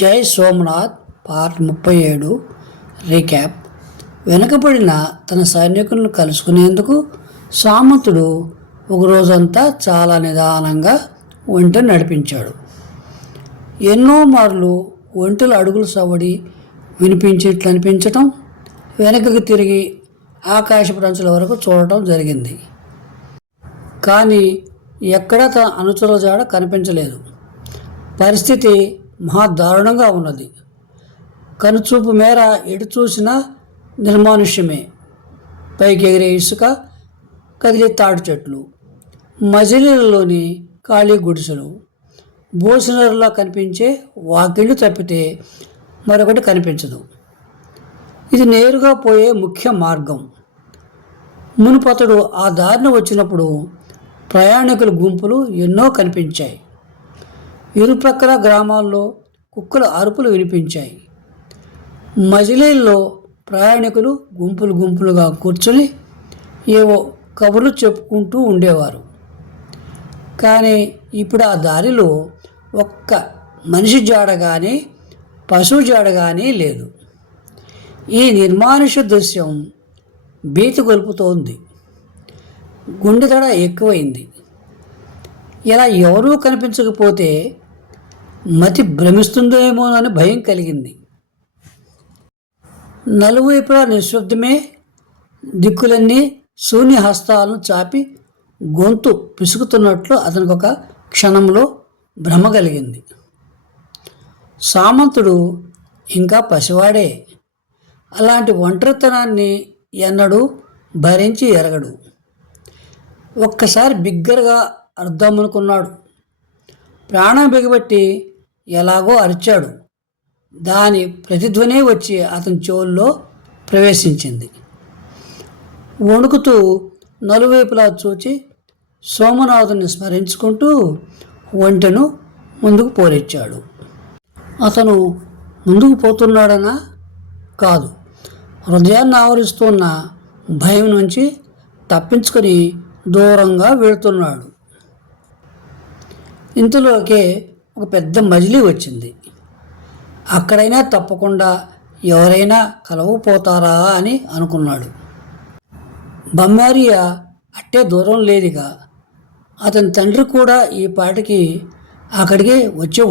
జై Somnath part 37 recap. వెనుకబడిన తన సైనికులను కలుసుకునేందుకు సామంతుడు ఒక రోజంతా చాలా నిదానంగా ఒంటెను నడిపించాడు. ఎన్నో మార్లు ఒంటెల అడుగుల సవడి వినిపించేట్లు అనిపించటం, వెనకకు తిరిగి ఆకాశపు రంచుల వరకు చూడటం జరిగింది. కానీ ఎక్కడా తన అనుచరుల జాడ కనిపించలేదు. పరిస్థితి మహా దారుణంగా ఉన్నది. కనుచూపు మేర ఎటు చూసినా నిర్మానుష్యమే. పైకి ఎగిరే ఇసుక, కదిలే తాడు చెట్లు, మజిలీలలోని ఖాళీ గుడిసెలు, బోసినరులా కనిపించే వాకిళ్ళు తప్పితే మరొకటి కనిపించదు. ఇది నేరుగా పోయే ముఖ్య మార్గం. మునుపతడు ఆ దారిన వచ్చినప్పుడు ప్రయాణికుల గుంపులు ఎన్నో కనిపించాయి. ఇరుప్రక్కల గ్రామాల్లో కుక్కల అరుపులు వినిపించాయి. మజిలీల్లో ప్రయాణికులు గుంపులు గుంపులుగా కూర్చొని ఏవో కబుర్లు చెప్పుకుంటూ ఉండేవారు. కానీ ఇప్పుడు ఆ దారిలో ఒక్క మనిషి జాడ కానీ పశువు జాడ కానీ లేదు. ఈ నిర్మానుష్య దృశ్యం భీతి గొల్పుతోంది. గుండెదడ ఎక్కువైంది. ఇలా ఎవరూ కనిపించకపోతే మతి భ్రమిస్తుందేమోనని భయం కలిగింది. నలువైపులా నిశ్శబ్దమే. దిక్కులన్నీ శూన్య హస్తాలను చాపి గొంతు పిసుకుతున్నట్లు అతనికి ఒక క్షణంలో భ్రమ కలిగింది. సామంతుడు ఇంకా పసివాడే. అలాంటి ఒంటరితనాన్ని ఎన్నడూ భరించి ఎరగడు. ఒక్కసారి బిగ్గరగా అర్థమనుకున్నాడు. ప్రాణం బిగబట్టి ఎలాగో అరిచాడు. దాని ప్రతిధ్వనే వచ్చి అతని చెవుల్లో ప్రవేశించింది. వణుకుతూ నలువైపులా చూచి సోమనాథుని స్మరించుకుంటూ ఒంటెను ముందుకు పోరెచ్చాడు. అతను ముందుకు పోతున్నాడనా? కాదు, హృదయాన్ని ఆవరిస్తున్న భయం నుంచి తప్పించుకొని దూరంగా వెళుతున్నాడు. ఇంతలోకే ఒక పెద్ద మజిలీ వచ్చింది. అక్కడైనా తప్పకుండా ఎవరైనా కలవపోతారా అని అనుకున్నాడు. బమ్మారియా అట్టే దూరం లేదుగా. అతని తండ్రి కూడా ఈ పాటికి అక్కడికి వచ్చి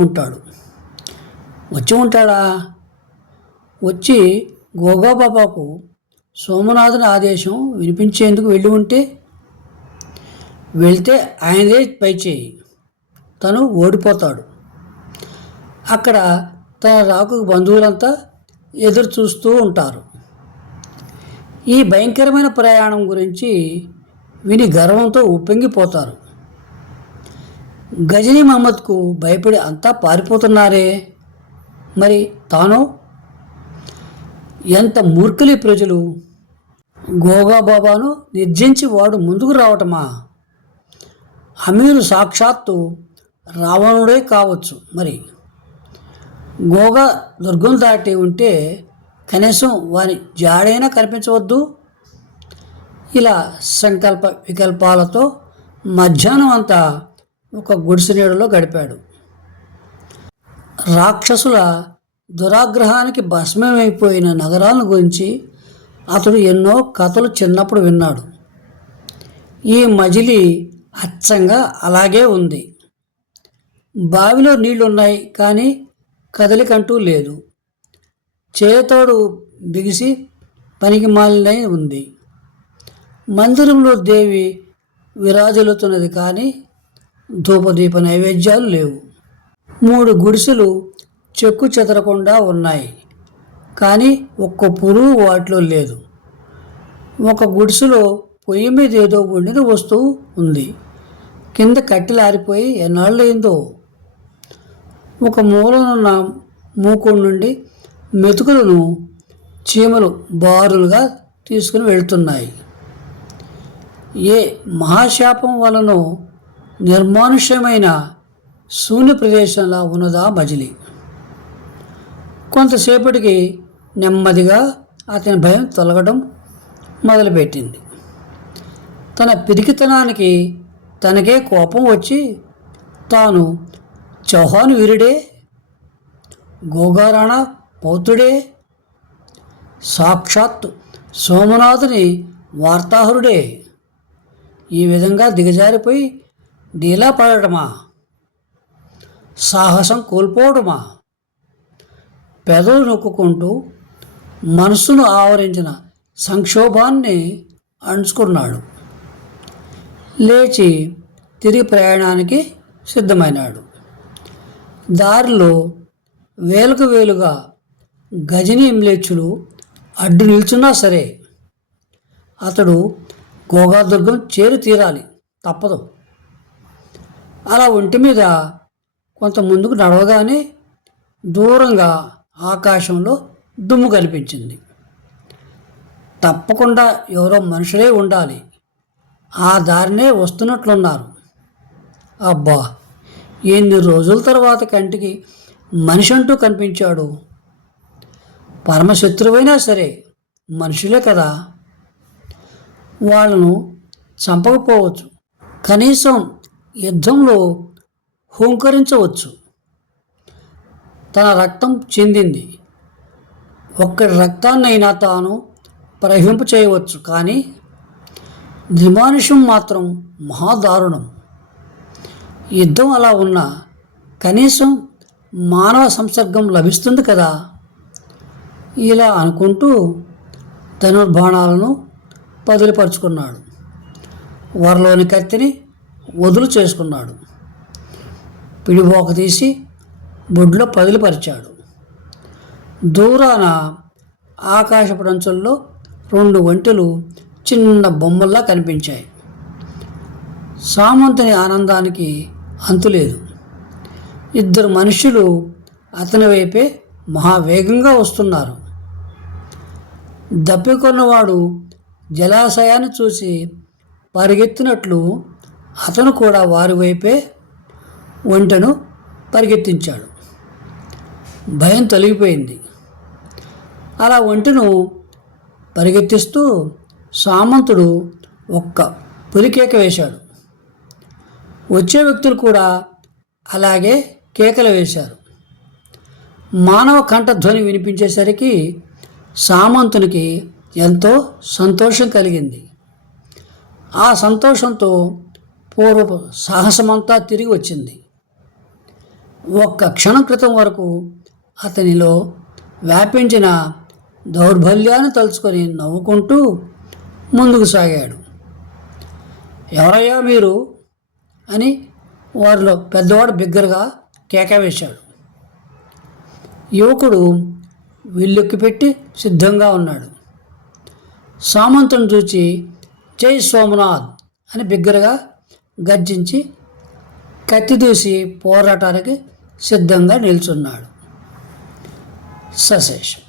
ఉంటాడా? వచ్చి గోగాబాబాకు సోమనాథుని ఆదేశం వినిపించేందుకు వెళ్ళి ఉంటే, వెళ్తే ఆయనదే పైచేయి. తను ఓడిపోతాడు. అక్కడ తన రాకుకు బంధువులంతా ఎదురు చూస్తూ ఉంటారు. ఈ భయంకరమైన ప్రయాణం గురించి విని గర్వంతో ఉప్పొంగిపోతారు. గజనీ మహమ్మద్కు భయపడి అంతా పారిపోతున్నారే, మరి తాను? ఎంత మూర్ఖులి ప్రజలు! గోగాబాబాను నిర్జించి వాడు ముందుకు రావటమా? అమీరు సాక్షాత్తు రావణుడే కావచ్చు. మరి గోగా దుర్గం దాటి ఉంటే కనీసం వాని జాడైనా కనిపించవద్దు. ఇలా సంకల్ప వికల్పాలతో మధ్యాహ్నం అంతా ఒక గుడిసె నీడలో గడిపాడు. రాక్షసుల దురాగ్రహానికి భస్మమైపోయిన నగరాలను గురించి అతడు ఎన్నో కథలు చిన్నప్పుడు విన్నాడు. ఈ మజిలీ అచ్చంగా అలాగే ఉంది. బావిలో నీళ్లున్నాయి, కానీ కదలికంటూ లేదు. చేతోడు బిగిసి పనికి మాలినై ఉంది. మందిరంలో దేవి విరాజిల్లుతున్నది, కానీ ధూపదీప నైవేద్యాలు లేవు. 3 గుడిసెలు చెక్కు చెదరకుండా ఉన్నాయి, కానీ ఒక్క పురుగు వాటిలో లేదు. ఒక గుడిసెలో పొయ్యి మీద ఏదో వండిన వస్తువు ఉంది. కింద కట్టెలారిపోయి ఎన్నాళ్ళయిందో. ఒక మూలనున్న మూకుడు నుండి మెతుకులను చీమలు బారులుగా తీసుకుని వెళ్తున్నాయి. ఏ మహాశాపం వలనో నిర్మానుష్యమైన శూన్య ప్రదేశంలా ఉన్నదా మజిలీ. కొంతసేపటికి నెమ్మదిగా అతని భయం తొలగడం మొదలుపెట్టింది. తన పిరికితనానికి తనకే కోపం వచ్చి తాను చౌహాన్ వీరుడే, గోగారాణ పౌత్రుడే, సాక్షాత్ సోమనాథుని వార్తాహరుడే. ఈ విధంగా దిగజారిపోయి డీలా పడటమా, సాహసం కోల్పోవడమా? పెదవులు నొక్కుకుంటూ మనస్సును ఆవరించిన సంక్షోభాన్ని అణుచుకున్నాడు. లేచి తిరిగి ప్రయాణానికి సిద్ధమైనాడు. దారిలో వేలకు వేలుగా గజని మ్లేచ్చులు అడ్డు నిల్చున్నా సరే అతడు గోగాదుర్గం చేరి తీరాలి, తప్పదు. అలా ఒంటి మీద కొంత ముందుకు నడవగానే దూరంగా ఆకాశంలో దుమ్ము కనిపించింది. తప్పకుండా ఎవరో మనుషులే ఉండాలి, ఆ దారినే వస్తున్నట్లున్నారు. అబ్బా, ఎన్ని రోజుల తర్వాత కంటికి మనిషి అంటూ కనిపించాడు. పరమశత్రువైనా సరే మనుషులే కదా. వాళ్ళను చంపకపోవచ్చు, కనీసం యుద్ధంలో హూంకరించవచ్చు. తన రక్తం చెందింది, ఒక్కడి రక్తాన్నైనా తాను ప్రవహింప చేయవచ్చు, కానీ నిర్మానుష్యం మాత్రం మహాదారుణం. యుద్ధం అలా ఉన్నా కనీసం మానవ సంసర్గం లభిస్తుంది కదా. ఇలా అనుకుంటూ ధనుర్బాణాలను పదిలిపరుచుకున్నాడు. వరలోని కత్తిని వదులు చేసుకున్నాడు. పిడిబోక తీసి బొడ్లో పదిలిపరిచాడు. దూరాన ఆకాశపురంచుల్లో 2 ఒంటెలు చిన్న బొమ్మల్లా కనిపించాయి. సామంతుని ఆనందానికి అంతులేదు. 2 మనుషులు అతని వైపే మహావేగంగా వస్తున్నారు. దప్పికొన్నవాడు జలాశయాన్ని చూసి పరిగెత్తినట్లు అతను కూడా వారి వైపే ఒంటెను పరిగెత్తించాడు. భయం తొలగిపోయింది. అలా ఒంటెను పరిగెత్తిస్తూ సామంతుడు ఒక్క పులికేక వేశాడు. వచ్చే వ్యక్తులు కూడా అలాగే కేకలు వేశారు. మానవ కంఠధ్వని వినిపించేసరికి సామంతునికి ఎంతో సంతోషం కలిగింది. ఆ సంతోషంతో పూర్వపు సాహసమంతా తిరిగి వచ్చింది. ఒక్క క్షణం క్రితం వరకు అతనిలో వ్యాపించిన దౌర్బల్యాన్ని తలుచుకొని నవ్వుకుంటూ ముందుకు సాగాడు. ఎవరయ్యా మీరు అని వారిలో పెద్దవాడు బిగ్గరగా కేక వేశాడు. యువకుడు విల్లుక్కి పెట్టి సిద్ధంగా ఉన్నాడు. సామంతుని చూచి జై సోమనాథ్ అని బిగ్గరగా గర్జించి కత్తి దూసి పోరాటానికి సిద్ధంగా నిల్చున్నాడు. సశేషం.